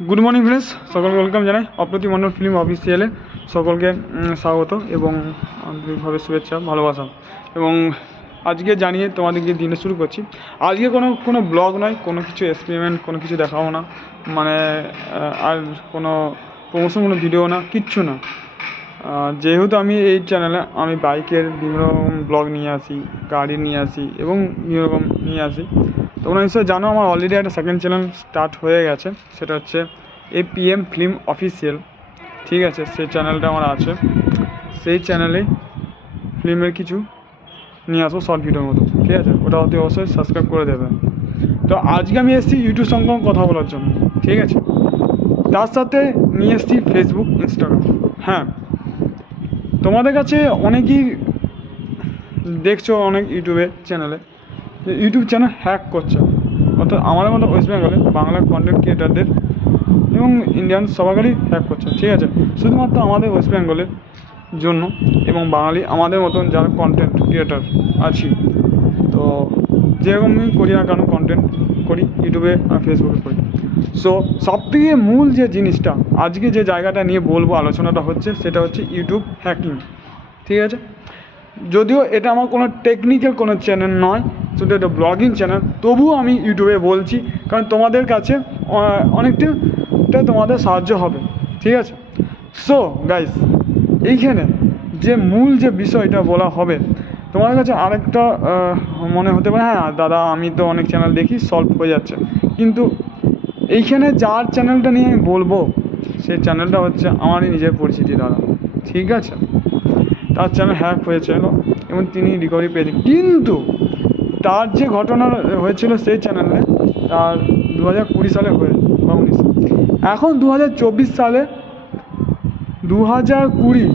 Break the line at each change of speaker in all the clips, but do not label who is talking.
Good morning friends সকলকে welcome জানাই। অপ্রতি মণ্ডল film অফিসিয়ালে সকলকে স্বাগত এবং আন্তরিকভাবে শুভেচ্ছা, ভালোবাসা। এবং আজকে জানিয়ে তোমাদেরকে দিনে শুরু করছি, আজকে কোনো কোনো ব্লগ নয়, কোনো কিছু এক্সপেরিমেন্ট কোনো কিছু দেখাও না। মানে আর কোনো প্রমোশন কোনো ভিডিও না, কিচ্ছু না। যেহেতু আমি এই চ্যানেলে আমি বাইকের বিভিন্ন রকম ব্লগ নিয়ে আসি, গাড়ি নিয়ে আসি এবং বিভিন্ন রকম নিয়ে আসি, তোমরা নিশ্চয়ই জানো আমার অলরেডি একটা সেকেন্ড চ্যানেল স্টার্ট হয়ে গেছে, সেটা হচ্ছে এপিএম ফিল্ম অফিসিয়াল ঠিক আছে? সেই চ্যানেলটা আমার আছে, সেই চ্যানেলে ফিল্মের কিছু নিয়ে আসব শর্ট ভিডিওর মতো, ঠিক আছে? ওটা অতি অবশ্যই সাবস্ক্রাইব করে দেবে। তো আজকে আমি এসেছি ইউটিউব সঙ্গে কথা বলার জন্য, ঠিক আছে? তার সাথে নিয়ে এসেছি ফেসবুক ইনস্টাগ্রাম হ্যাঁ? তোমাদের কাছে অনেকেই দেখছ অনেক ইউটিউবে চ্যানেলে যে ইউটিউব চ্যানেল হ্যাক করছে। অর্থাৎ আমাদের মতো ওয়েস্ট বেঙ্গলে বাংলা কন্টেন্ট ক্রিয়েটারদের এবং ইন্ডিয়ান সবাইকারই হ্যাক করছে, ঠিক আছে? শুধুমাত্র আমাদের ওয়েস্ট বেঙ্গলের জন্য এবং বাঙালি আমাদের মতন যারা কন্টেন্ট ক্রিয়েটার আছি যেরকমই করি না কেন কন্টেন্ট করি ইউটিউবে আর ফেসবুকে করি। সো সবথেকে মূল যে জিনিসটা, আজকে যে জায়গাটা নিয়ে বলব, আলোচনাটা হচ্ছে, সেটা হচ্ছে ইউটিউব হ্যাকিং ঠিক আছে? যদিও এটা আমার কোনো টেকনিক্যাল কোনো চ্যানেল নয়, শুধু এটা ব্লগিং চ্যানেল তবুও আমি ইউটিউবে বলছি, কারণ তোমাদের কাছে অনেকটা তোমাদের সাহায্য হবে। ঠিক আছে? সো গাইস এইখানে যে মূল যে বিষয়টা বলা হবে তোমাদের কাছে আরেকটা মনে হতে পারে হ্যাঁ দাদা, আমি তো অনেক চ্যানেল দেখি সলভ হয়ে যাচ্ছে। কিন্তু এইখানে যার চ্যানেলটা নিয়ে আমি বলব সেই চ্যানেলটা হচ্ছে আমারই নিজের পরিচিতি, দাদা। ঠিক আছে? তার চ্যানেল হ্যাক হয়েছিল এবং তিনি রিকভারি পেয়েছেন। কিন্তু তার যে ঘটনা হয়েছিল সেই চ্যানেলে তার দু হাজার কুড়ি সালে হয়ে এখন দু হাজার চব্বিশ সালে দু হাজার কুড়ি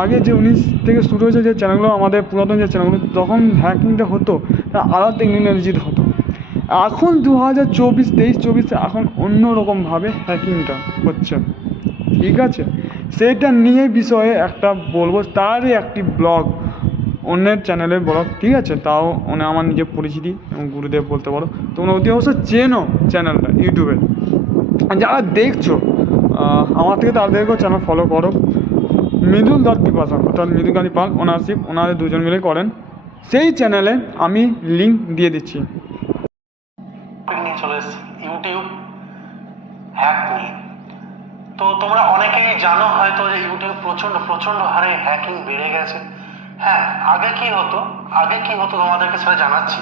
আগে যে উনিশ থেকে শুরু হয়েছে যে চ্যানেলগুলো আমাদের পুরাতন যে চ্যানেলগুলো তখন হ্যাকিংটা হতো, তা আলাদা টেকনোলজিতে হতো। এখন দু হাজার চব্বিশ, তেইশ, চব্বিশে এখন অন্য রকমভাবে হ্যাকিংটা হচ্ছে। ঠিক আছে? সেটা নিয়ে বিষয়ে একটা বলব, তারই একটি ব্লগ অন্যের চ্যানেলে ব্লগ ঠিক আছে? তাও উনি আমার নিজের পরিচিতি এবং গুরুদেব বলতে পারো। তোমরা অতি অবশ্য চেনো চ্যানেলটা ইউটিউবে যারা দেখছ আমার থেকে তাদেরকেও চ্যানেল ফলো করো। মৃদুল দত্ত পিপাসা অর্থাৎ গান্ধী পাল ওনারশিপ ওনাদের দুজন মিলে করেন। সেই চ্যানেলে আমি লিঙ্ক দিয়ে দিচ্ছি।
চলে ইউটিউব হ্যাক নিয়ে। তো তোমরা অনেকেই জানো হয়তো যে ইউটিউব প্রচণ্ড প্রচণ্ড হারে হ্যাকিং বেড়ে গেছে। হ্যাঁ আগে কি হতো? আগে কি হতো তোমাদেরকে সেটা জানাচ্ছি।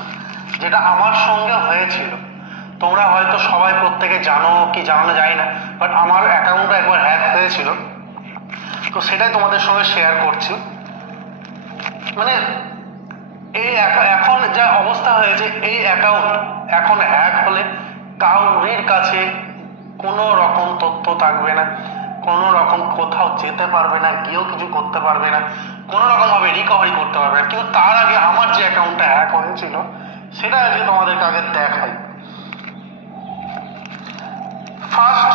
যেটা আমার সঙ্গে হয়েছিল। তোমরা হয়তো সবাই প্রত্যেকে জানো কি জানো না, জানি না। বাট আমার অ্যাকাউন্টটা একবার হ্যাক হয়েছিল। তো সেটাই তোমাদের সঙ্গে শেয়ার করছি। মানে এই এখন যা অবস্থা হয়েছে, এই অ্যাকাউন্ট এখন হ্যাক হলে কাউরির কাছে কোনো রকম তথ্য থাকবে না। কোনো রকম কোথাও যেতে পারবে না, গিয়েও কিছু করতে পারবে না। কোনো রকমভাবে রিকভারি করতে পারবে না। কিন্তু তার আগে আমার যে অ্যাকাউন্টটা হ্যাক হয়েছিল, সেটা আজকে তোমাদেরকে আগে দেখাই। ফার্স্ট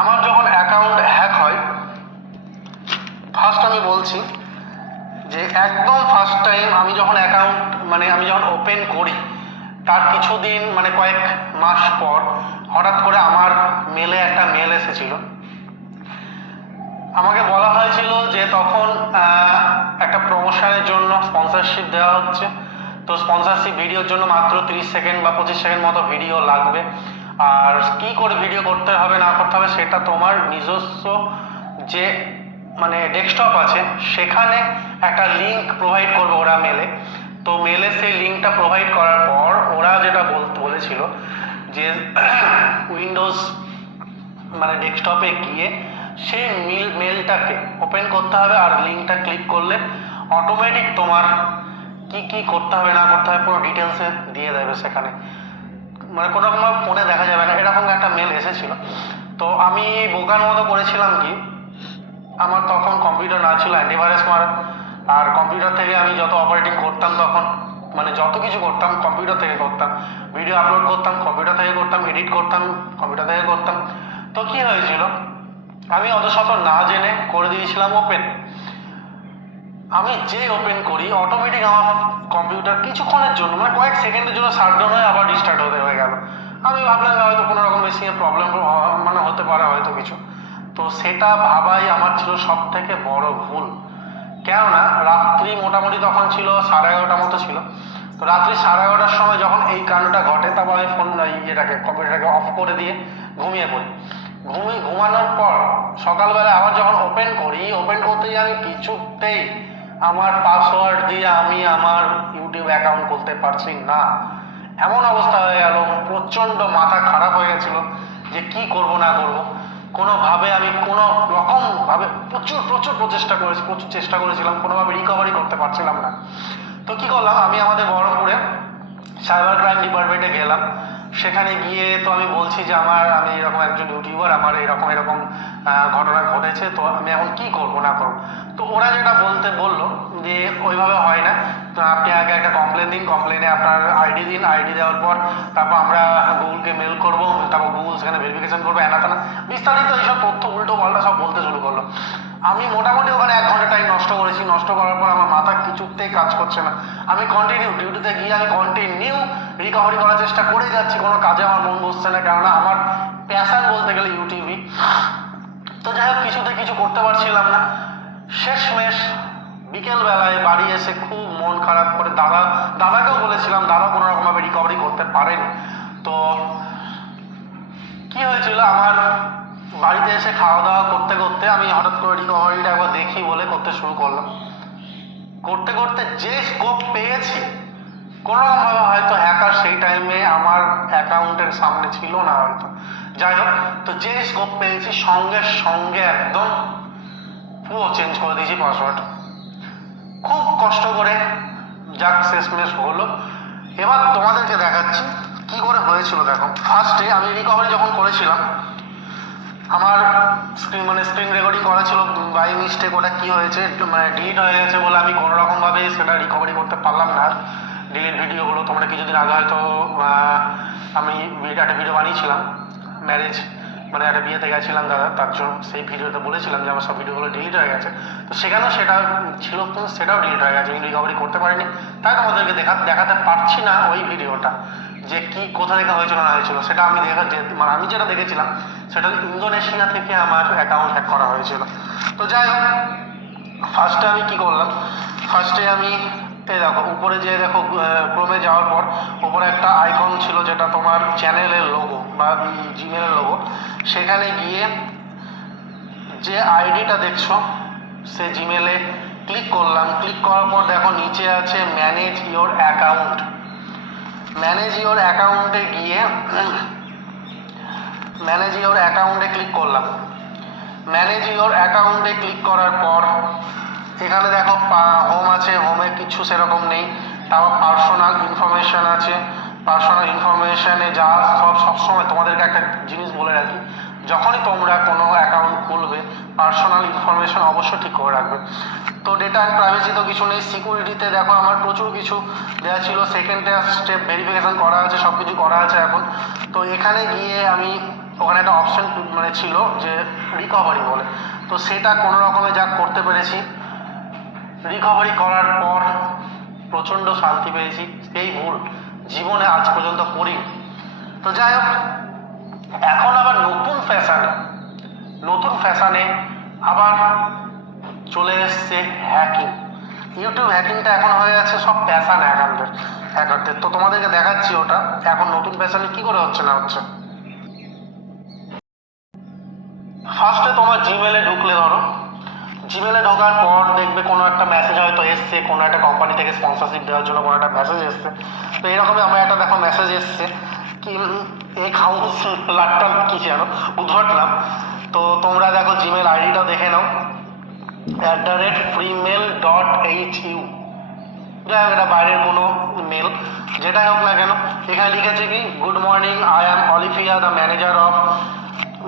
আমার যখন অ্যাকাউন্ট হ্যাক হয় ফার্স্ট আমি বলছি যে একদম ফার্স্ট টাইম আমি যখন অ্যাকাউন্ট মানে আমি যখন ওপেন করি, তার কিছুদিন মানে কয়েক মাস পর হঠাৎ করে আমার মেলে একটা মেল এসেছিল। আমাকে বলা হয়েছিল যে তখন একটা প্রমোশনের জন্য স্পন্সরশিপ দেওয়া হচ্ছে। তো স্পন্সরশিপ ভিডিওর জন্য মাত্র তিরিশ সেকেন্ড বা পঁচিশ সেকেন্ড মতো ভিডিও লাগবে। আর কি করে ভিডিও করতে হবে, না করতে হবে, সেটা তোমার নিজস্ব যে মানে ডেস্কটপ আছে, সেখানে একটা লিংক প্রোভাইড করবে ওরা মেলে তো মেলে সেই লিঙ্কটা প্রোভাইড করার পর ওরা যেটা বলেছিল যে উইন্ডোজ মানে ডেস্কটপে গিয়ে সেই মিল মেলটাকে ওপেন করতে হবে আর লিঙ্কটা ক্লিক করলে অটোমেটিক তোমার কি কি করতে হবে, না করতে হবে পুরো ডিটেলসে দিয়ে দেবে সেখানে। মানে কোনো রকম ফোনে দেখা যাবে না, এরকম একটা মেল এসেছিল। তো আমি বোকার মতো করেছিলাম কি আমার তখন কম্পিউটার না ছিল অ্যান্টিভাইরাস মারা আর কম্পিউটার থেকে আমি যত অপারেটিং করতাম তখন মানে যত কিছু করতাম কম্পিউটার থেকে করতাম ভিডিও আপলোড করতাম কম্পিউটার থেকে করতাম এডিট করতাম কম্পিউটার থেকে করতাম। তো কি হয়েছিল? আমি অত শত না জেনে করে দিয়েছিলাম ওপেন আমি যে ওপেন করি অটোমেটিক আমার কম্পিউটার কিছুক্ষণের জন্য মানে কয়েক সেকেন্ডের জন্য শাটডাউন হয়ে আবার রিস্টার্ট হতে হয়ে গেল। আমি ভাবলাম হয়তো কোনো রকম বেশি প্রবলেম মানে হতে পারে হয়তো কিছু। তো সেটা ভাবাই আমার ছিল সব থেকে বড় ভুল। কেননা রাত্রি মোটামুটি তখন ছিল সাড়ে এগারোটার মতো ছিল। তো রাত্রি সাড়ে এগারোটার সময় যখন এই কাণ্ডটা ঘটে তারপর আমি ফোন ইয়েটাকে কম্পিউটারটাকে অফ করে দিয়ে ঘুমিয়ে পড়ি। ঘুমিয়ে ঘুমানোর পর সকালবেলা আবার যখন ওপেন করি ওপেন করতেই আমি কিছুতেই আমার পাসওয়ার্ড দিয়ে আমি আমার ইউটিউব অ্যাকাউন্ট খুলতে পারছি না। এমন অবস্থা হয়ে গেল, প্রচণ্ড মাথা খারাপ হয়ে গেছিল যে কি করব না করব। কোনোভাবে আমি কোনো রকমভাবে প্রচুর প্রচুর প্রচেষ্টা করেছি, প্রচুর চেষ্টা করেছিলাম, কোনোভাবে রিকভারি করতে পারছিলাম না। তো কি করলাম? আমি আমাদের বহরমপুরে সাইবার ক্রাইম ডিপার্টমেন্টে গেলাম। সেখানে গিয়ে তো আমি বলছি যে আমার, আমি এরকম একজন ইউটিউবার আমার এরকম এরকম ঘটনা ঘটেছে, তো আমি এখন কি করব, না করব? তো ওরা যেটা বলতে বলল যে ওইভাবে হয় না। তো আপনি আগে একটা কমপ্লেন দিন কমপ্লেনে আপনার আইডি দিন আইডি দেওয়ার পর তারপর আমরা গুগলকে মেল করব, তারপর গুগল সেখানে ভেরিফিকেশন করব এনা তেনা বিস্তারিত এইসব তথ্য, উল্টো পাল্টা সব বলতে শুরু করল। আমি মোটামুটি ওখানে এক ঘণ্টা টাইম নষ্ট করেছি, নষ্ট করার পর আমার মাথা কিছুতেই কাজ করছে না। আমি কন্টিনিউ ডিউটিতে গিয়ে আমি কন্টিনিউ রিকভারি করার চেষ্টা করে যাচ্ছি, কোনো কাজে আমার মন বসছে না, কেননা আমার প্যাশন বলতে গেলে ইউটিউবই তো যাই হোক, কিছুতে কিছু করতে পারছিলাম না। শেষমেশ বিকেলবেলায় বাড়ি এসে খুব মন খারাপ করে দাদা, দাদাকেও বলেছিলাম, দাদা, কোনো রকমভাবে রিকভারি করতে পারেনি। তো কি হয়েছিল? আমার বাড়িতে এসে খাওয়া দাওয়া করতে করতে আমি হঠাৎ করে রিকভারিটা একবার দেখি বলে করতে শুরু করলাম। করতে করতে যে স্কোপ পেয়েছি কোনোভাবে হয়তো হ্যাকার সেই টাইমে আমার অ্যাকাউন্টের সামনে ছিল না হয়তো। যাই হোক, তো যে স্কোপ পেয়েছি, সঙ্গে সঙ্গে একদম পুরো চেঞ্জ করে দিয়েছি পাসওয়ার্ড খুব কষ্ট করে যাক, শেষমেশ হলো। এবার তোমাদেরকে দেখাচ্ছি কি করে হয়েছিল, দেখো। ফার্স্টে আমি রিকভারি যখন করেছিলাম, আমার স্ক্রিন মানে স্ক্রিন রেকর্ডিং করা ছিল বাই মিস্টেক ওটা কী হয়েছে মানে ডিলিট হয়ে গেছে বলে আমি কোনো রকমভাবে সেটা রিকভারি করতে পারলাম না। ডিলিট ভিডিওগুলো তোমরা কিছুদিন আগে হয়তো আমি একটা ভিডিও বানিয়েছিলাম ম্যারেজ মানে একটা বিয়েতে গেছিলাম দাদা, তার জন্য সেই ভিডিওতে বলেছিলাম যে আমার সব ভিডিওগুলো ডিলিট হয়ে গেছে। তো সেখানেও সেটা ছিল, তো সেটাও ডিলিট হয়ে গেছে রিকভারি করতে পারিনি। তাই তোমাদেরকে দেখা, দেখাতে পারছি না ওই ভিডিওটা, যে কি, কোথা থেকে হয়েছিল, না হয়েছিল, সেটা আমি দেখা মানে আমি যেটা দেখেছিলাম, সেটা ইন্দোনেশিয়া থেকে আমার অ্যাকাউন্ট হ্যাক করা হয়েছিল। তো যাই হোক ফার্স্টে আমি কি করলাম ফার্স্টে আমি এই দেখো, উপরে যে দেখো ক্রমে যাওয়ার পর, উপরে একটা আইকন ছিল যেটা তোমার চ্যানেলের লোগো বা জিমেলের লোগো সেখানে গিয়ে যে আইডিটা দেখছ, সে জিমেলে ক্লিক করলাম। ক্লিক করার পর দেখো নিচে আছে manage your account manage your অ্যাকাউন্টে গিয়ে ম্যানেজ ইওর অ্যাকাউন্টে ক্লিক করলাম। ম্যানেজ ইওর অ্যাকাউন্টে ক্লিক করার পর এখানে দেখো হোম আছে হোমে কিছু সেরকম নেই। তারপর পার্সোনাল ইনফরমেশন আছে। পার্সোনাল ইনফরমেশনে যা সব সবসময় তোমাদেরকে একটা জিনিস বলে রাখি, যখনই তোমরা কোনো অ্যাকাউন্ট খুলবে পার্সোনাল ইনফরমেশন অবশ্যই ঠিক করে রাখবে। তো ডেটা অ্যান্ড প্রাইভেসি তো কিছু নেই সিকিউরিটিতে দেখো আমার প্রচুর কিছু দেওয়া ছিল সেকেন্ড স্টেপ ভেরিফিকেশন করা আছে সব কিছু করা আছে এখন। তো এখানে গিয়ে আমি ওখানে একটা অপশন মানে ছিল যে রিকভারি বলে। তো সেটা কোনো রকমে যা করতে পেরেছি রিকভারি করার পর প্রচণ্ড শান্তি পেয়েছি, এই ভুল। জীবনে আজ পর্যন্ত করিনি তো যাই হোক, এখন আবার নতুন ফ্যাশনে নতুন ফ্যাশনে আবার চলে এসছে হ্যাকিং ইউটিউব হ্যাকিংটা এখন হয়ে যাচ্ছে সব প্যাশান হ্যাকারদের হ্যাকারদের তো তোমাদেরকে দেখাচ্ছি ওটা, এখন নতুন প্যাশানে কি করে হচ্ছে না হচ্ছে? ফার্স্টে তোমার জিমেলে ঢুকলে ধরো জিমেলে ঢোকার পর দেখবে কোনো একটা মেসেজ হয়তো এসছে, কোনো একটা কোম্পানি থেকে স্পন্সরশিপ দেওয়ার জন্য কোনো একটা মেসেজ এসছে। তো এরকমই আমার একটা দেখো মেসেজ এসছে কি, এই কাউন্সিলারটা কি যেন উদ্ভটলাম তো তোমরা দেখো জিমেল আইডিটা দেখে নাও। At the rate freemail dot H U যাই হোক, এটা বাইরের কোনো মেল যেটাই হোক না কেন, এখানে লিখেছে কি good morning I am Olivia the manager of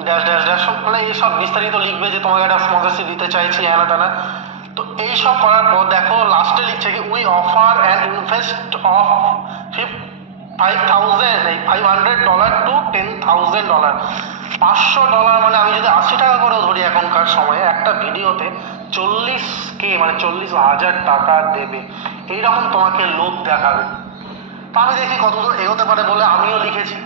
dash dash dash মানে এইসব বিস্তারিত লিখবে যে তোমাকে একটা স্পন্সরশিপ দিতে চাইছি হ্যানা টানা তো এইসব করার পর দেখো লাস্টে লিখছে কি we offer and invest of five thousand এই five hundred dollar to ten thousand dollar পাঁচশো ডলার মানে আমি যদি আশি টাকা করেও ধরি এখনকার সময়ে, একটা ভিডিওতে চল্লিশ কে মানে চল্লিশ হাজার টাকা দেবে। এইরকম তোমাকে লোক দেখাবে। তো আমি দেখি কতদূর এগোতে পারে বলে আমিও লিখেছি।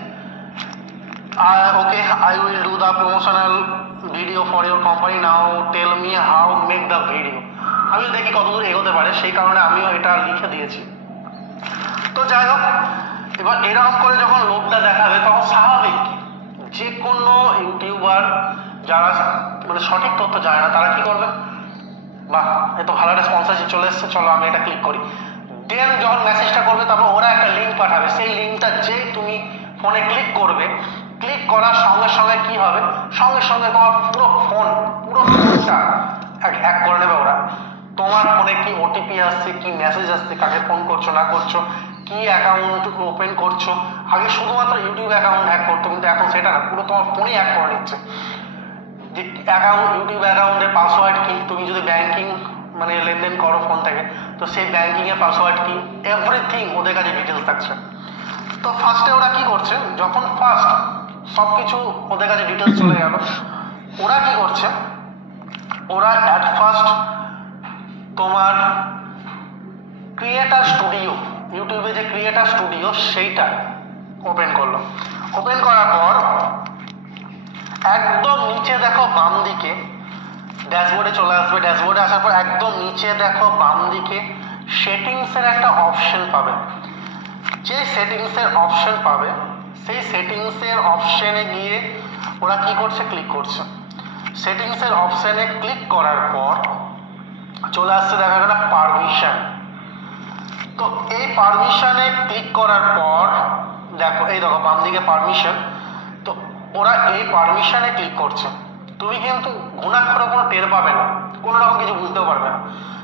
Uh, okay, I will do the promotional video for your company now. Tell me how make the video. আমিও দেখি কতদূর এগোতে পারে সেই কারণে আমিও এটা লিখে দিয়েছি তো যাই হোক এবার এরকম করে যখন লোকটা দেখাবে তখন স্বাভাবিক যে কোনো ইউটিউবার যারা মানে সঠিক তথ্য জানে না তারা কি করবে বাহ এ তো ভালো একটা স্পন্সরশিপ চলে এসেছে চলো আমি এটা ক্লিক করি দেন যখন মেসেজটা করবে তারপর ওরা একটা লিঙ্ক পাঠাবে সেই লিঙ্কটা যেই তুমি ফোনে ক্লিক করবে ক্লিক করার সঙ্গে সঙ্গে কি হবে? সঙ্গে সঙ্গে তোমার পুরো ফোন পুরো ফোনটা হ্যাক করে নেবে ওরা। তোমার ফোনে কি ওটিপি আসছে, কি মেসেজ আসছে, কাকে ফোন করছ, না করছ, কি অ্যাকাউন্ট ওপেন করছ। আগে শুধুমাত্র ইউটিউব অ্যাকাউন্ট হ্যাক করতো, কিন্তু এখন সেটা না, পুরো তোমার ফোনই হ্যাক করে নিচ্ছে। যে অ্যাকাউন্ট ইউটিউব অ্যাকাউন্টের পাসওয়ার্ড কি? তুমি যদি ব্যাংকিং মানে লেনদেন করো ফোন থেকে, তো সেই ব্যাংকিংয়ের পাসওয়ার্ড কি? এভরিথিং ওদের কাছে ডিটেলস থাকছে। তো ফার্স্টে ওরা কি করছে? যখন ফার্স্ট সব কিছু ওদের কাছে ডিটেলস চলে গেল। ওরা কি করছে? ওরা অ্যাট ফার্স্ট তোমার ক্রিয়েটার স্টুডিও ইউটিউবে যে ক্রিয়েটার স্টুডিও সেইটা ওপেন করল। ওপেন করার পর একদম নিচে দেখো বাম দিকে ড্যাশবোর্ডে চলে আসবে। ড্যাশবোর্ডে আসার পর একদম নিচে দেখো বাম দিকে সেটিংসের একটা অপশন পাবে। যে সেটিংসের অপশন পাবে সেই সেটিংসের অপশনে গিয়ে ওরা কি করছে? ক্লিক করছে। সেটিংসের অপশনে ক্লিক করার পর চলে আসছে দেখা গেল পারমিশন তো এই পারমিশনে ক্লিক করার পর, দেখো, এই দেখো, বাম দিকে পারমিশন তো ওরা এই পারমিশনে ক্লিক করছে। তুমি কিন্তু ঘুণাক্ষরে কোনো টের পাবে না। কোনো রকম কিছু বুঝতেও পারবে না।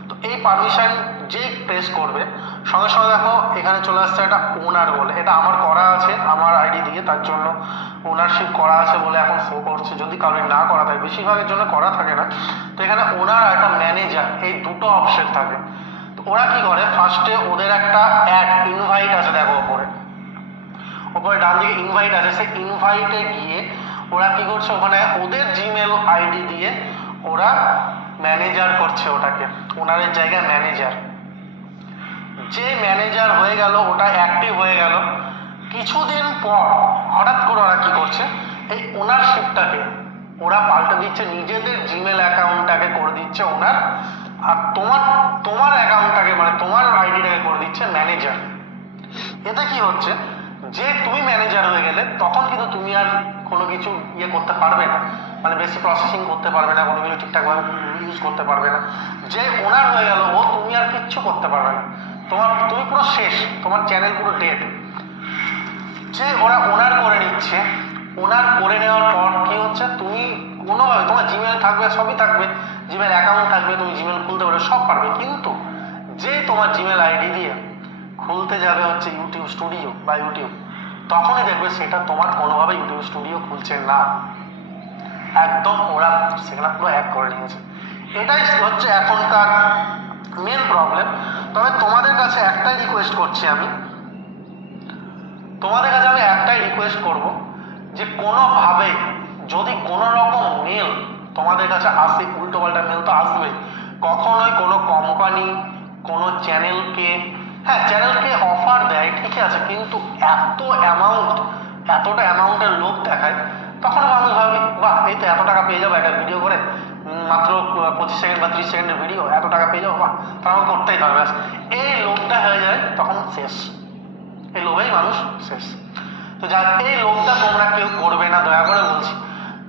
তো এই পারমিশন যেই প্রেস করবে সঙ্গে সঙ্গে দেখো, এখানে চলে আসছে একটা ওনার বলে। এটা আমার করা আছে, আমার আইডি দিয়ে, তার জন্য ওনারশিপ করা আছে বলে এখন শো করছে। যদি কারোর না করা থাকে, বেশিরভাগের জন্য করা থাকে না। তো এখানে ওনার আর একটা ম্যানেজার এই দুটো অপশন থাকে। তো ওরা কি করে? ফার্স্টে ওদের একটা অ্যাড ইনভাইট আছে দেখো ওপরে। ওপরে ডান দিকে ইনভাইট আছে। সেই ইনভাইটে গিয়ে ওরা কি করছে? ওখানে ওদের জিমেল আইডি দিয়ে ওরা ম্যানেজার করছে ওটাকে। ওনারের জায়গায় ম্যানেজার যে ম্যানেজার হয়ে গেল, ওটা অ্যাক্টিভ হয়ে গেল। কিছুদিন পর হঠাৎ করে ওরা কি করছে? এই ওনারশিপটাকে ওরা পাল্টে দিচ্ছে, নিজেদের জিমেল অ্যাকাউন্টটাকে করে দিচ্ছে ওনার আর তোমার তোমার অ্যাকাউন্টটাকে মানে তোমার আইডিটাকে করে দিচ্ছে ম্যানেজার এতে কি হচ্ছে? যে তুমি ম্যানেজার হয়ে গেলে, তখন কিন্তু তুমি আর কোনো কিছু ইয়ে করতে পারবে না। মানে বেশি প্রসেসিং করতে পারবে না, কোনো কিছু ঠিকঠাকভাবে ইউজ করতে পারবে না। যে ওনার হয়ে গেল, ও তুমি আর কিচ্ছু করতে পারবে না। তোমার, তুমি পুরো শেষ, তোমার চ্যানেল পুরো ডেড যে ওরা ওনার করে নিচ্ছে ওনার করে নেওয়ার পর কি হচ্ছে, তুমি কোনোভাবে, তোমার জিমেল থাকবে, সবই থাকবে জিমেল অ্যাকাউন্ট থাকবে, তুমি জিমেল খুলতে পারবে, সব পারবে। কিন্তু যে তোমার জিমেল আইডি দিয়ে খুলতে যাবে হচ্ছে ইউটিউব স্টুডিও বা ইউটিউব তখনই দেখবে সেটা তোমার কোনোভাবে ইউটিউব স্টুডিও খুলছে না। একদম ওরা সেখানে পুরো এক করে নিয়েছে। এটাই হচ্ছে এখনকার মেন প্রবলেম তবে তোমাদের কাছে একটাই রিকোয়েস্ট করছি আমি। তোমাদের কাছে আমি একটাই রিকোয়েস্ট করব যে কোনোভাবে যদি কোনো রকম মেল তোমাদের কাছে আসে উল্টো পাল্টা মেল তো আসবে, কখনোই কোনো কোম্পানি কোনো চ্যানেলকে হ্যাঁ চ্যানেলকে অফার দেয়, ঠিক আছে, কিন্তু এত অ্যামাউন্ট এতটা অ্যামাউন্টের লোক দেখায়, তখন মানুষ ভাবে, বাহ, এই তো এত টাকা পেয়ে যাব একটা ভিডিও করে। মাত্র পঁচিশ সেকেন্ড বা ত্রিশ সেকেন্ডের ভিডিও এত টাকা পেয়ে যাব, বাহ তার আমাকে করতেই হবে, ব্যাস। এই লোভটা হয়ে যায় তখন শেষ। এই লোভেই মানুষ শেষ। তো যা এই লোভটা তোমরা কেউ করবে না, দয়া করে বলছি।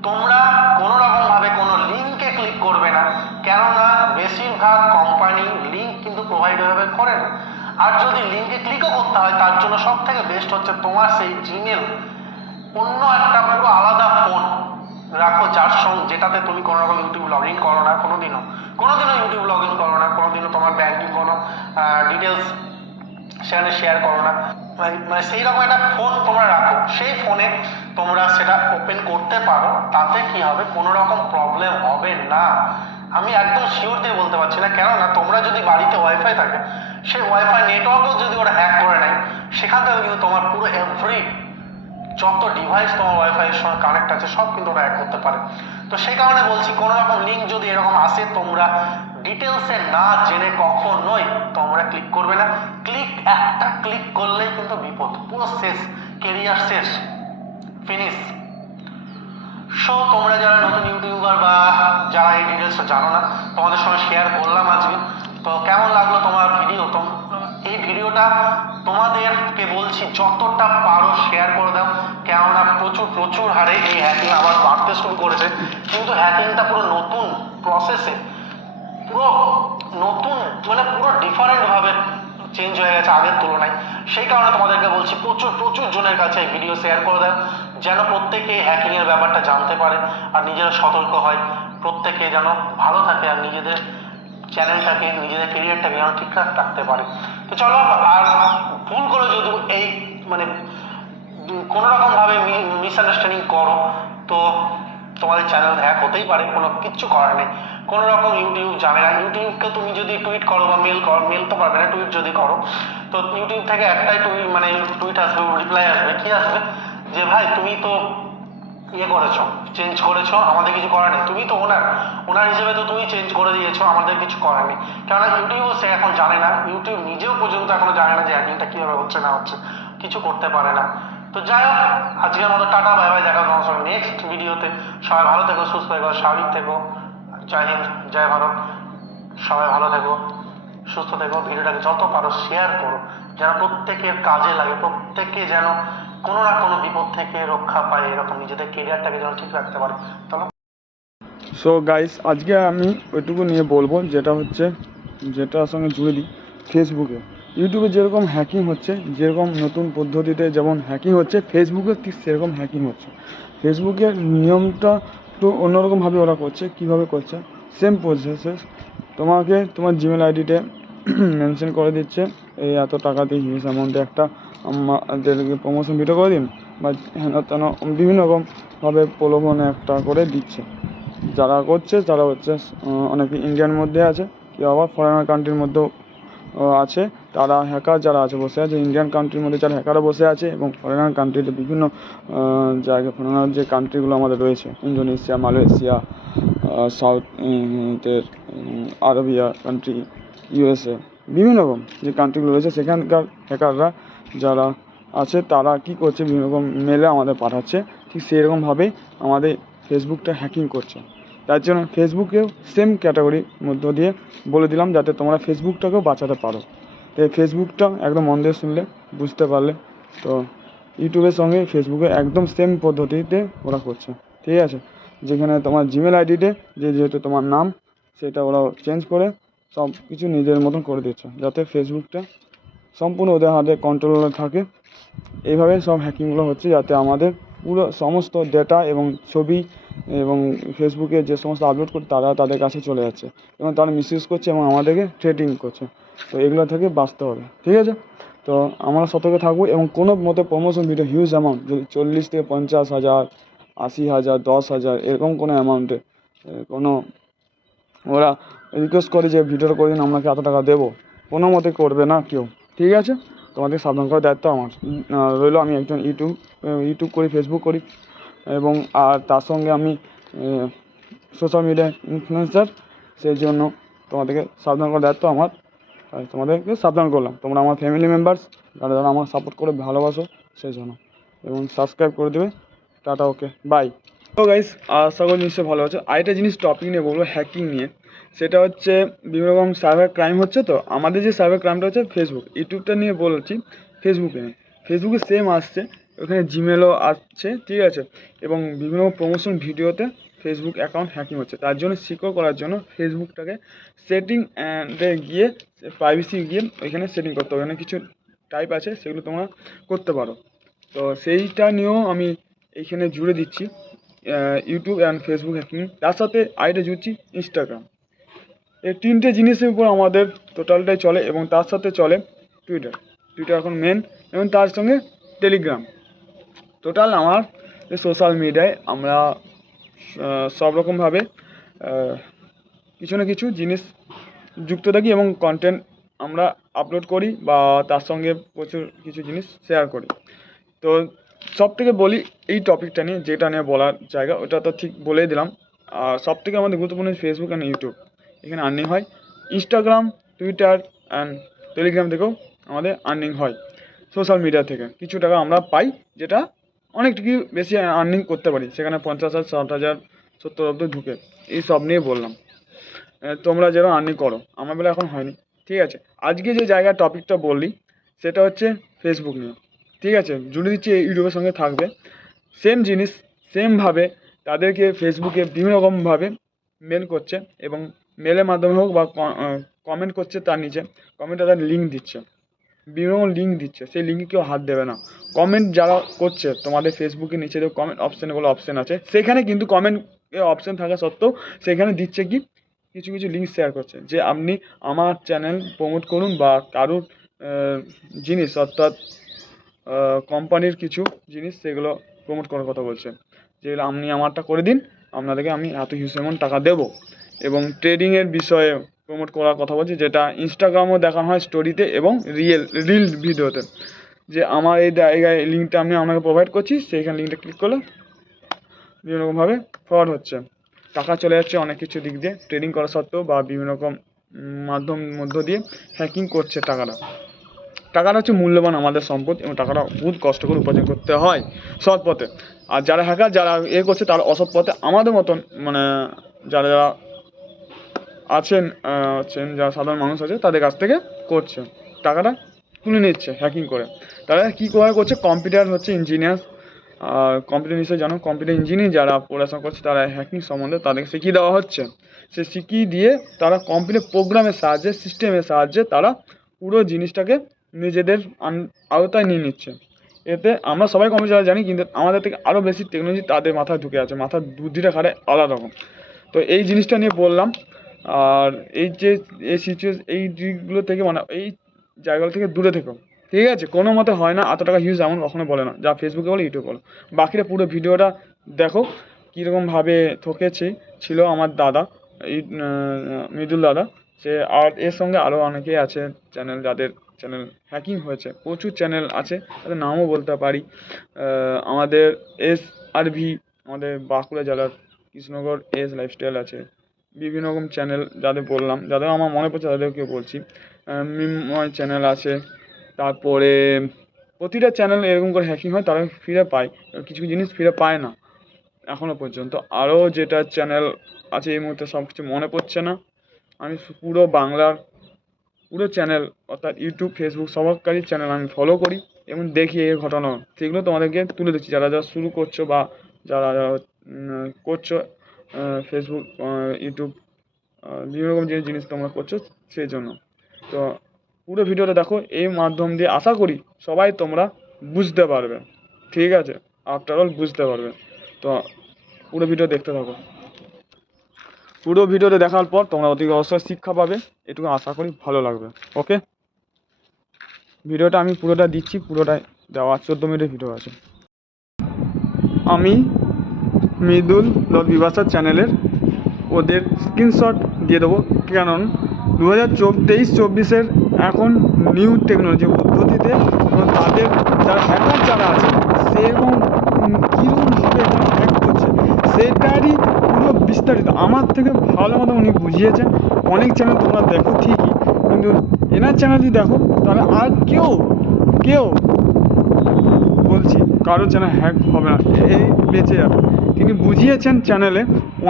তোমরা কোনো রকম ভাবে কোনো লিঙ্কে ক্লিক করবে না, কেননা বেশিরভাগ কোম্পানি লিঙ্ক কিন্তু প্রোভাইড ভাবে করে না। আর যদি লিঙ্কে ক্লিকও করতে হয়, তার জন্য সব থেকে বেস্ট হচ্ছে তোমার সেই জিমেল অন্য একটা পুরো আলাদা ফোন রাখো যার সঙ্গে যেটাতে তুমি কোনো রকম ইউটিউব লগ ইন করো না, কোনোদিনও। কোনোদিনও ইউটিউব লগ ইন করো না, কোনোদিনও তোমার ব্যাংকিং কোনো ডিটেলস সেখানে শেয়ার করো না। মানে- মানে সেই রকম একটা ফোন তোমরা রাখো। সেই ফোনে তোমরা সেটা ওপেন করতে পারো, তাতে কি হবে? কোনো রকম প্রবলেম হবে না। আমি একদম শিওর দিয়ে বলতে পারছি না। কেননা, তোমরা যদি বাড়িতে ওয়াইফাই থাকে, সেই ওয়াইফাই নেটওয়ার্কও যদি ওরা হ্যাক করে নেয়, সেখান থেকে কিন্তু তোমার পুরো এভরি যত ডিভাইস তোমার ওয়াইফাই এর সঙ্গে কানেক্ট আছে, সব কিন্তু ওরা এক করতে পারে। তো সেই কারণে বলছি, কোনো রকম লিঙ্ক যদি এরকম আসে, তোমরা ডিটেলসে না জেনে কখনোই তোমরা ক্লিক করবে না। ক্লিক একটা ক্লিক করলেই কিন্তু বিপদ। পুরো শেষ কেরিয়ার শেষ ফিনিশ সো তোমরা যারা নতুন ইউটিউবার বা যারা এই ডিটেলসটা জানো না, তোমাদের সঙ্গে শেয়ার করলাম আজকে। তো কেমন লাগল তোমার ভিডিও তো এই ভিডিওটা তোমাদেরকে বলছি, যতটা পারো শেয়ার প্রচুর হারে এই হ্যাকিং আবার বাড়তে শুরু করেছে। কিন্তু হ্যাকিংটা পুরো নতুন প্রসেসে পুরো নতুন মানে পুরো ডিফারেন্ট ভাবে চেঞ্জ হয়ে গেছে আগের তুলনায়। সেই কারণে তোমাদেরকে বলছি, প্রচুর প্রচুর জনের কাছে ভিডিও শেয়ার করে দেয় যেন প্রত্যেকে হ্যাকিং এর ব্যাপারটা জানতে পারে আর নিজেরা সতর্ক হয়। প্রত্যেকে যেন ভালো থাকে আর নিজেদের চ্যানেলটাকে নিজেদের কেরিয়ারটাকে যেন ঠিকঠাক রাখতে পারে। তো চলো, আর ভুল করে যদি এই মানে কোনো রকম ভাবে মিসআন্ডারস্ট্যান্ডিং করো। তো তোমাদের চ্যানেল হ্যাক হতেই পারে, কোনো কিচ্ছু করার নেই। কোনো রকম ইউটিউব জানে না ইউটিউবকে তুমি যদি টুইট করো বা মেল করো মেল তো পারবে না টুইট যদি করো। তো ইউটিউব থেকে একটাই টুইট মানে টুইট আসবে রিপ্লাই আসবে, কি আসবে? যে ভাই, তুমি তো ইয়ে করেছ চেঞ্জ করেছ, আমাদের কিছু করার নেই। তুমি তো ওনার ওনার হিসেবে তো তুমি চেঞ্জ করে দিয়েছ, আমাদের কিছু করার নেই। কেননা ইউটিউবও সে এখন জানে না। ইউটিউব নিজেও পর্যন্ত এখনও জানে না যে হ্যাকিংটা কীভাবে হচ্ছে, না হচ্ছে। কিছু করতে পারে না। তো যাই হোক, আজকের মতো টাটা, বাই বাই, দেখা তোমার সঙ্গে নেক্সট ভিডিওতে সবাই ভালো থেকো, সুস্থ থেকো, স্বাভাবিক থেকো। জয় হিন্দ, জয় ভারত। সবাই ভালো থেকো, সুস্থ থেকো। ভিডিওটাকে যত পারো শেয়ার করো। যেন প্রত্যেকের কাজে লাগে, প্রত্যেকে যেন কোনো না কোনো বিপদ থেকে রক্ষা পায় এরকম নিজেদের কেরিয়ারটাকে যেন ঠিক রাখতে পারে। চলো
সো গাইস আজকে আমি ওইটুকু নিয়ে বলব, যেটা হচ্ছে, যেটার সঙ্গে জুড়ে দিই ফেসবুকে ইউটিউবে যেরকম হ্যাকিং হচ্ছে, যেরকম নতুন পদ্ধতিতে যেমন হ্যাকিং হচ্ছে ফেসবুকে ঠিক সেরকম হ্যাকিং হচ্ছে। ফেসবুকের নিয়মটা একটু অন্যরকমভাবে ওরা করছে, কীভাবে করছে? সেম প্রসেসে তোমাকে তোমার জিমেল আইডিতে মেনশন করে দিচ্ছে এই এত টাকা দিয়ে হিউজ অ্যামাউন্টে একটা আমাদেরকে প্রমোশন ভিডিও করে দিন। বা হেন তেন, বিভিন্ন রকমভাবে প্রলোভনে একটা করে দিচ্ছে। যারা করছে তারা হচ্ছে অনেকে ইন্ডিয়ার মধ্যে আছে, কেউ আবার ফরেনার কান্ট্রির মধ্যেও আছে। তারা হ্যাকার যারা আছে বসে আছে ইন্ডিয়ান কান্ট্রির মধ্যে যারা হ্যাকাররা বসে আছে এবং ফরেনার কান্ট্রিতে বিভিন্ন জায়গা ফরেনার যে কান্ট্রিগুলো আমাদের রয়েছে Indonesia Malaysia South Arabia country USA বিভিন্ন রকম যে কান্ট্রিগুলো রয়েছে, সেখানকার হ্যাকাররা যারা আছে, তারা কী করছে, বিভিন্ন রকম মেলে আমাদের পাঠাচ্ছে, ঠিক সেরকমভাবেই আমাদের ফেসবুকটা হ্যাকিং করছে। তার জন্য ফেসবুকেও সেম ক্যাটাগরির মধ্য দিয়ে বলে দিলাম, যাতে তোমরা ফেসবুকটাকেও বাঁচাতে পারো। তো ফেসবুকটা একদম মন দিয়ে শুনলে বুঝতে পারলে। তো ইউটিউবের সঙ্গে ফেসবুকে একদম সেম পদ্ধতিতে ওরা করছে। ঠিক আছে? যেখানে তোমার জিমেল আইডিতে যে যেহেতু তোমার নাম, সেটা ওরা চেঞ্জ করে সব কিছু নিজের মতন করে দিচ্ছে। যাতে ফেসবুকটা সম্পূর্ণ ওদের হাতে কন্ট্রোলে থাকে। এইভাবে সব হ্যাকিংগুলো হচ্ছে যাতে আমাদের পুরো সমস্ত ডেটা এবং ছবি এবং ফেসবুকে যে সমস্ত আপলোড করে তারা তাদের কাছে চলে যাচ্ছে এবং তারা মিসইউজ করছে এবং আমাদেরকে থ্রেটিং করছে। তো এগুলো থেকে বাঁচতে হবে, ঠিক আছে? তো আমরা সতর্ক থাকব এবং কোনো মতে প্রমোশন ভিডিও হিউজ অ্যামাউন্ট যদি চল্লিশ থেকে পঞ্চাশ হাজার, আশি হাজার, দশ হাজার, এরকম কোনো অ্যামাউন্টে কোনো ওরা রিকোয়েস্ট করে যে ভিডিওটা করে দিন, আপনাকে এত টাকা দেবো, কোনো মতে করবে না কেউ, ঠিক আছে? তোমাদের সাবধান করার দায়িত্ব আমার। রইল আমি একজন ইউটিউব ইউটিউব করি ফেসবুক করি, এবং, আর তার সঙ্গে আমি সোশ্যাল মিডিয়া ইনফ্লুয়েন্সার সেই জন্য তোমাদেরকে সাবধান করার দায়িত্ব আমার। তাই তোমাদেরকে সাবধান করলাম। তোমরা আমার ফ্যামিলি মেম্বার্স যারা যারা আমার সাপোর্ট করে ভালোবাসো, সেই জন্য। এবং সাবস্ক্রাইব করে দেবে। টাটা ওকে বাই তো গাইস আশা করি নিশ্চয়ই ভালো আছে। আরেকটা জিনিস টপিক নিয়ে বলব হ্যাকিং নিয়ে। সেটা হচ্ছে, বিভিন্ন রকম সাইবার ক্রাইম হচ্ছে তো, আমাদের যে সাইবার ক্রাইমটা হচ্ছে ফেসবুক ইউটিউবটা নিয়ে বলছি ফেসবুকে নিয়ে ফেসবুকে সেম আসছে, ওখানে জিমেলও আসছে, ঠিক আছে? এবং বিভিন্ন প্রমোশন ভিডিওতে ফেসবুক অ্যাকাউন্ট হ্যাকিং হচ্ছে। তার জন্য সিকিউর করার জন্য ফেসবুকটাকে সেটিং অ্যান্ডে গিয়ে প্রাইভেসি গিয়ে ওইখানে সেটিং করতে হবে। কিছু টাইপ আছে, সেগুলো তোমরা করতে পারো। তো সেইটা নিয়েও আমি এইখানে জুড়ে দিচ্ছি ইউটিউব অ্যান্ড ফেসবুক হ্যাকিং তার সাথে আইটা জুড়ছি ইনস্টাগ্রাম এই তিনটে জিনিসের উপর আমাদের টোটালটাই চলে এবং তার সাথে চলে টুইটার টুইটার এখন মেন এবং তার সঙ্গে টেলিগ্রাম টোটাল আমার সোশ্যাল মিডিয়ায় আমরা সব রকমভাবে কিছু না কিছু জিনিস যুক্ত থাকি এবং কন্টেন্ট আমরা আপলোড করি বা তার সঙ্গে প্রচুর কিছু জিনিস শেয়ার করি। তো সব থেকে বলি এই টপিকটা নিয়ে, যেটা নিয়ে বলার জায়গা, ওটা তো ঠিক বলেই দিলাম। আর সব থেকে আমাদের গুরুত্বপূর্ণ ফেসবুক অ্যান্ড ইউটিউব এখানে আর্নিং হয়। ইনস্টাগ্রাম টুইটার অ্যান্ড টেলিগ্রাম থেকেও আমাদের আর্নিং হয়। সোশ্যাল মিডিয়া থেকে। কিছু টাকা আমরা পাই যেটা অনেক কিছু বেশি আর্নিং করতে পারি। সেখানে পঞ্চাশ হাজার, ষাট হাজার, সত্তর অব্দি ঢুকে। এই সব নিয়ে বললাম। তোমরা যেন আর্নিং করো। আমার বেলা এখন হয়নি। ঠিক আছে? আজকে যে জায়গার টপিকটা বললি, সেটা হচ্ছে ফেসবুক নিয়ে। ঠিক আছে? জুড়ে দিচ্ছি এই ইউটিউবের সঙ্গে থাকবে। সেম জিনিস সেমভাবে তাদেরকে ফেসবুকে বিভিন্ন রকমভাবে মেল করছে এবং মেলের মাধ্যমে হোক বা কমেন্ট করছে তার নিচে। কমেন্টে তার লিঙ্ক দিচ্ছে। বিভিন্ন লিঙ্ক দিচ্ছে, সেই লিঙ্কে কেউ হাত দেবে না। কমেন্ট যারা করছে, তোমাদের ফেসবুকের নিচে যে কমেন্ট অপশানে বলে অপশান আছে। সেখানে কিন্তু কমেন্ট অপশান থাকা সত্ত্বেও সেখানে দিচ্ছে কি? কিছু কিছু লিঙ্ক শেয়ার করছে। যে আপনি আমার চ্যানেল প্রমোট করুন বা কারুর জিনিস অর্থাৎ কোম্পানির কিছু জিনিস সেগুলো প্রমোট করার কথা বলছে। যেগুলো আপনি আমারটা করে দিন, আপনাদেরকে আমি এত হিউজ অ্যামাউন্ট টাকা দেবো। এবং ট্রেডিংয়ের বিষয়ে প্রমোট করার কথা বলছি, যেটা ইনস্টাগ্রামও দেখানো হয় স্টোরিতে এবং রিয়েল রিল ভিডিওতে যে আমার এই জায়গায় লিঙ্কটা আমি আপনাকে প্রোভাইড করছি, সেইখানে লিঙ্কটা ক্লিক করলে বিভিন্ন রকমভাবে ফ্রড হচ্ছে। টাকা চলে যাচ্ছে অনেক কিছু দিক দিয়ে ট্রেডিং করা সত্ত্বেও বা বিভিন্ন রকম মাধ্যম মধ্য দিয়ে হ্যাকিং করছে টাকাটা। টাকাটা হচ্ছে মূল্যবান আমাদের সম্পদ এবং টাকাটা বহুত কষ্ট করে উপার্জন করতে হয় সৎ পথে। আর যারা হ্যাকার যারা এ করছে তারা অসৎ পথে আমাদের মতন মানে যারা যারা আছেন আছেন যারা সাধারণ মানুষ আছে, তাদের কাছ থেকে করছে। টাকাটা তুলে নিচ্ছে হ্যাকিং করে। তারা কী করে করছে? কম্পিউটার হচ্ছে ইঞ্জিনিয়ার কম্পিউটার নিশ্চয়ই জানো কম্পিউটার ইঞ্জিনিয়ার যারা পড়াশোনা করছে, তারা হ্যাকিং সম্বন্ধে তাদেরকে শিখিয়ে দেওয়া হচ্ছে। সে শিখিয়ে দিয়ে তারা কম্পিউটার প্রোগ্রামের সাহায্যে সিস্টেমের সাহায্যে তারা পুরো জিনিসটাকে নিজেদের আওতায় নিয়ে নিচ্ছে। এতে আমরা সবাই কম্পিউটার জানি, কিন্তু আমাদের থেকে আরও বেশি টেকনোলজি তাদের মাথায় ঢুকে আছে। মাথার বুদ্ধিটা খাটে আলাদা রকম। তো এই জিনিসটা নিয়ে বললাম আর এই যে, এই সিচুয়েশন এই দিকগুলো থেকে মানে এই জায়গাগুলো থেকে দূরে থেকো। ঠিক আছে? কোনো মতে হয় না, এত টাকা হিউজ এমন কখনো বলে না। যা ফেসবুকে বলো ইউটিউবে বলো। বাকিটা পুরো ভিডিওটা দেখো কীরকমভাবে ঠকেছে ছিল আমার দাদা, এই মৃদুল দাদা। সে আর এর সঙ্গে আরও অনেকেই আছে চ্যানেল যাদের চ্যানেল হ্যাকিং হয়েছে। প্রচুর চ্যানেল আছে, তাদের নামও বলতে পারি। আমাদের এস আর ভি আমাদের বাঁকুড়া জেলার কৃষ্ণগড় এস লাইফস্টাইল আছে। বিভিন্ন রকম চ্যানেল যাদের বললাম যাদের আমার মনে পড়ছে তাদেরকে বলছি। আহ, মিনময় চ্যানেল আছে তারপরে প্রতিটা চ্যানেল এরকম করে হ্যাকিং হয় তারা ফিরে পায়। কিছু কিছু জিনিস ফিরে পায় না এখনও পর্যন্ত। আরও যেটা চ্যানেল আছে এই মুহূর্তে সব কিছু মনে পড়ছে না। আমি পুরো বাংলার পুরো চ্যানেল অর্থাৎ ইউটিউব ফেসবুক সবকারই চ্যানেল আমি ফলো করি এবং দেখি এই ঘটনা। সেগুলো তোমাদেরকে তুলে দিচ্ছি যারা যারা শুরু করছ বা যারা যারা করছ ফেসবুক ইউটিউব বিভিন্ন রকম যে জিনিস তোমরা করছ সেই জন্য। তো পুরো ভিডিওটা দেখো এই মাধ্যম দিয়ে আশা করি সবাই তোমরা বুঝতে পারবে। ঠিক আছে? আফটার অল বুঝতে পারবে। তো পুরো ভিডিও দেখতে থাকো। পুরো ভিডিওটা দেখার পর তোমরা অতি অবশ্যই শিক্ষা পাবে। এটুকু আশা করি ভালো লাগবে। ওকে ভিডিওটা আমি পুরোটা দিচ্ছি, পুরোটাই দেওয়া চোদ্দ মিনিটের ভিডিও আছে। আমি মৃদুল লল বিবাসার চ্যানেলের ওদের স্ক্রিনশট দিয়ে দেবো। কারণ দু হাজার তেইশ চব্বিশের এখন নিউ টেকনোলজি পদ্ধতিতে এবং তাদের যারা হ্যাকার যারা আছে সেরকম কীরকমভাবে হ্যাক করছে, সেটারই পুরো বিস্তারিত। আমার থেকে ভালো মতো উনি বুঝিয়েছেন। অনেক চ্যানেল তোমরা দেখো ঠিকই, কিন্তু এনার চ্যানেল যদি দেখো, তাহলে আর কেউ কেউ বলছি কারও চ্যানেল হ্যাক হবে না। এই বেঁচে যাবে। তিনি বুঝিয়েছেন চ্যানেলে,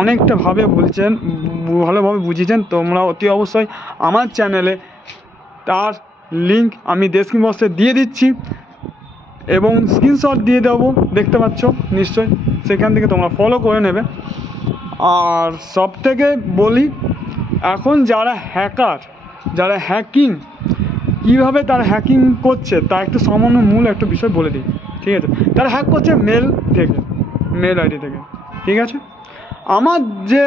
অনেকটা ভাবে বলছেন, ভালোভাবে বুঝিয়েছেন। তোমরা অতি অবশ্যই আমার চ্যানেলে তার লিঙ্ক আমি ডেসক্রিপশন বক্সে দিয়ে দিচ্ছি এবং স্ক্রিনশট দিয়ে দেবো, দেখতে পাচ্ছ, নিশ্চয়ই সেখান থেকে তোমরা ফলো করে নেবে। আর সব থেকে বলি, এখন যারা হ্যাকার যারা হ্যাকিং কীভাবে তারা হ্যাকিং করছে, তা একটু সামান্য মূল একটা বিষয় বলে দিই, ঠিক আছে? তারা হ্যাক করছে মেল থেকে। মেল আইডি থেকে, ঠিক আছে? আমার যে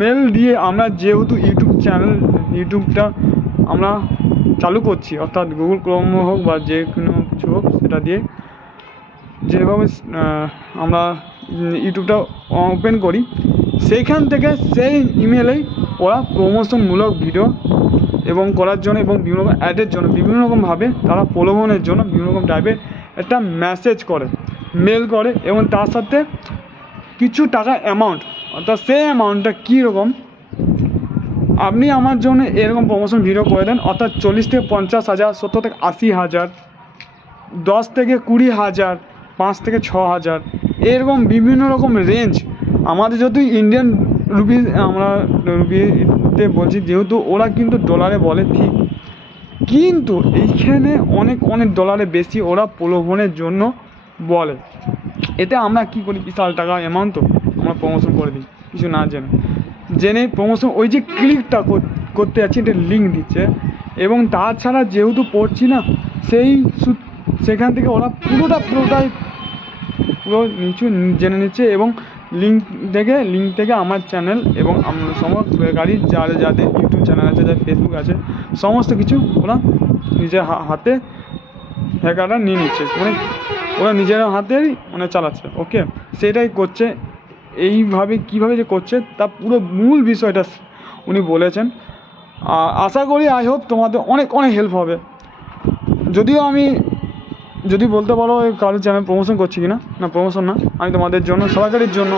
মেল দিয়ে আমরা যেহেতু ইউটিউব চ্যানেল ইউটিউবটা আমরা চালু করছি, অর্থাৎ গুগল ক্রোম হোক বা যে কোনো কিছু হোক, সেটা দিয়ে যেভাবে আমরা ইউটিউবটা ওপেন করি, সেইখান থেকে সেই ইমেলেই ওরা প্রমোশনমূলক ভিডিও এবং করার জন্য এবং বিভিন্ন রকম অ্যাডের জন্য, বিভিন্ন রকমভাবে তারা প্রলোভনের জন্য, বিভিন্ন রকম টাইপের একটা মেসেজ করে। মেল করে এবং তার সাথে কিছু টাকা অ্যামাউন্ট অর্থাৎ সেই অ্যামাউন্টটা কীরকম, আপনি আমার জন্য এরকম প্রমোশন ভিডিও করে দেন, অর্থাৎ চল্লিশ থেকে পঞ্চাশ হাজার, সত্তর থেকে আশি হাজার, দশ থেকে কুড়ি হাজার, পাঁচ থেকে ছ হাজার, এরকম বিভিন্ন রকম রেঞ্জ আমাদের যেহেতু ইন্ডিয়ান রুপি আমরা রুপিতে বলছি, যেহেতু ওরা কিন্তু ডলারে বলে, ঠিক। কিন্তু এইখানে অনেক অনেক ডলারে বেশি ওরা প্রলোভনের জন্য বলে, এতে আমরা কী করি? বিশাল টাকা অ্যামাউন্ট তো, আমরা প্রমোশন করে দিই, কিছু না জেনে। জেনে প্রমোশন ওই যে ক্লিকটা করতে যাচ্ছি, এটা লিঙ্ক দিচ্ছে, এবং তাছাড়া যেহেতু পড়ছি না, সেই সেখান থেকে ওরা পুরোটা, পুরোটাই, পুরো নিচু জেনে নিচ্ছে, এবং লিঙ্ক থেকে লিঙ্ক থেকে আমার চ্যানেল এবং আম- সমস্ত গাড়ি যার যাদের ইউটিউব চ্যানেল আছে, যাদের ফেসবুক আছে, সমস্ত কিছু ওরা নিজের হাতে হ্যাকাররা নিয়ে নিচ্ছে। মানে ওরা নিজের হাতেই মানে চালাচ্ছে ওকে সেটাই করছে। এইভাবে কীভাবে যে করছে তার পুরো মূল বিষয়টা উনি বলেছেন। আশা করি আই হোপ তোমাদের অনেক অনেক হেল্প হবে। যদিও আমি, যদি বলতে পারো কারোর চ্যানেল প্রমোশন করছি কি না না প্রমোশন না, আমি তোমাদের জন্য, সরকারের জন্য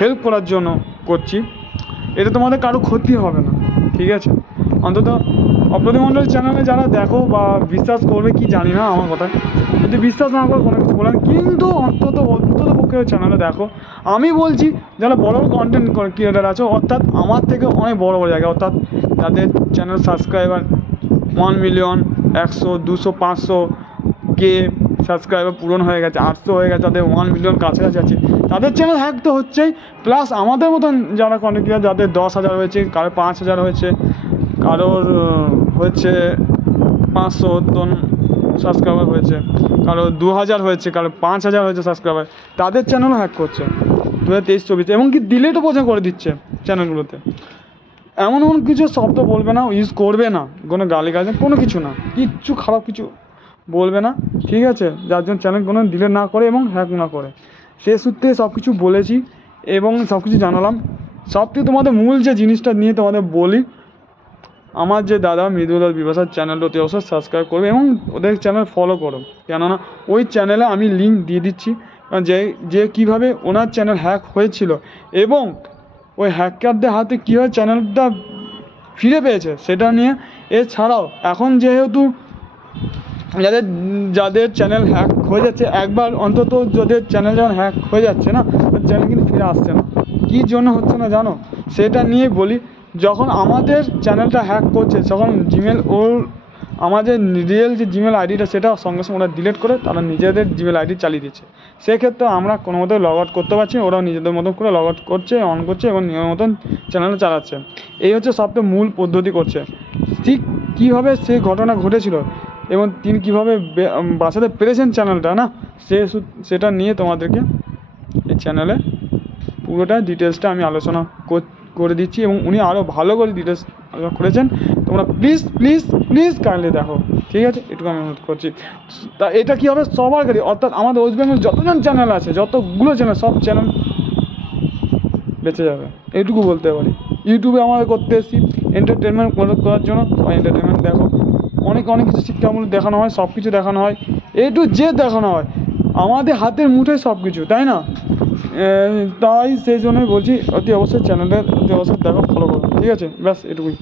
হেল্প করার জন্য করছি। এতে তোমাদের কারও ক্ষতি হবে না, ঠিক আছে? অন্তত অপ্রতিমণ্ডল চ্যানেলে যারা দেখো বা বিশ্বাস করবে, কি জানি না আমার কথায়, যদি বিশ্বাস না করো কোনো কিছু বলার নেই। কিন্তু অন্তত অন্তত পক্ষে চ্যানেলে দেখো আমি বলছি, যারা বড় বড় কন্টেন্ট ক্রিয়েটার আছে, অর্থাৎ আমার থেকে অনেক বড় বড় জায়গা, অর্থাৎ যাদের চ্যানেল সাবস্ক্রাইবার ওয়ান মিলিয়ন একশো, দুশো, পাঁচশো কে সাবস্ক্রাইবার পূরণ হয়ে গেছে, আটশো হয়ে গেছে, তাদের ওয়ান মিলিয়ন কাছাকাছি আছে, তাদের চ্যানেল হ্যাক তো হচ্ছেই প্লাস আমাদের মতন যারা কন্টেন্ট ক্রিয়েটার যাদের দশ হাজার হয়েছে কারোর পাঁচ হাজার হয়েছে আহ, হচ্ছে পাঁচশো তন সাবস্ক্রাইবার হয়েছে। কারও দু হাজার হয়েছে কারও পাঁচ হাজার হয়েছে সাবস্ক্রাইবার তাদের চ্যানেলও হ্যাক করছে দু হাজার তেইশ চব্বিশ। এবং কি ডিলেটও পর্যন্ত করে দিচ্ছে চ্যানেলগুলোতে এমন এমন কিছু শব্দ বলবে না ইউজ করবে না। কোনো গালি গালি কোনো কিছু না। কিচ্ছু খারাপ কিছু বলবে না ঠিক আছে? যার জন্য চ্যানেল কোনো ডিলেট না করে এবং হ্যাক না করে। সে সূত্রে সব কিছু বলেছি এবং সব কিছু জানালাম। সব থেকে তোমাদের মূল যে জিনিসটা নিয়ে তোমাদের বলি আমার যে দাদা মৃদুলাল বিভাসার চ্যানেলটা অতি অবশ্যই সাবস্ক্রাইব করবে এবং ওদের চ্যানেল ফলো করো। কেননা ওই চ্যানেলে আমি লিঙ্ক দিয়ে দিচ্ছি যে যে কীভাবে ওনার চ্যানেল হ্যাক হয়েছিল এবং ওই হ্যাকারদের হাতে কীভাবে চ্যানেলটা ফিরে পেয়েছে সেটা নিয়ে, এছাড়াও এখন যেহেতু যাদের যাদের চ্যানেল হ্যাক হয়ে যাচ্ছে, একবার অন্তত যাদের চ্যানেল যখন হ্যাক হয়ে যাচ্ছে না চ্যানেল কিন্তু ফিরে আসছে না। কী জন্য হচ্ছে না জানো? সেটা নিয়ে বলি যখন আমাদের চ্যানেলটা হ্যাক করছে তখন জিমেল ওর আমাদের রিয়েল যে জিমেল আইডিটা সেটা সঙ্গে সঙ্গে ওরা ডিলিট করে তারা নিজেদের জিমেল আইডি চালিয়ে দিচ্ছে। সেক্ষেত্রে আমরা কোনো মতো লগ আউট করতে পারছি ওরা নিজেদের মতন করে লগ আউট করছে অন করছে এবং নিয়মের মতন চ্যানেলটা চালাচ্ছে। এই হচ্ছে সবচেয়ে মূল পদ্ধতি করছে। ঠিক কীভাবে সে ঘটনা ঘটেছিল এবং তিনি কীভাবে বাঁচাতে পেরেছেন চ্যানেলটা না? সে সু- সেটা নিয়ে তোমাদেরকে এই চ্যানেলে পুরোটা ডিটেলসটা আমি আলোচনা কর- করে দিচ্ছি এবং উনি আরও ভালো করে ডিটেলস করেছেন। তোমরা প্লিজ প্লিজ প্লিজ কাইন্ডলি দেখো, ঠিক আছে? এটুকু আমি অনুরোধ করছি। তা এটা কী হবে? সবার কাছে অর্থাৎ আমাদের ওয়েস্ট বেঙ্গল যতজন চ্যানেল আছে, যতগুলো চ্যানেল সব চ্যানেল বেঁচে যাবে। এইটুকু বলতে পারি। ইউটিউবে আমাদের করতে এসেছি। এন্টারটেনমেন্ট করার জন্য সবাই এন্টারটেনমেন্ট দেখো। অনেক অনেক কিছু শিক্ষামূলক দেখানো হয় সব কিছু দেখানো হয়। এ টু যে দেখানো হয়। আমাদের হাতের মুঠোয় সব কিছু তাই না? তাই সেই জন্যই বলছি, অতি অবশ্যই চ্যানেলটা অতি অবশ্যই দেখো ফলো করো, ঠিক আছে? ব্যাস, এটুকুই।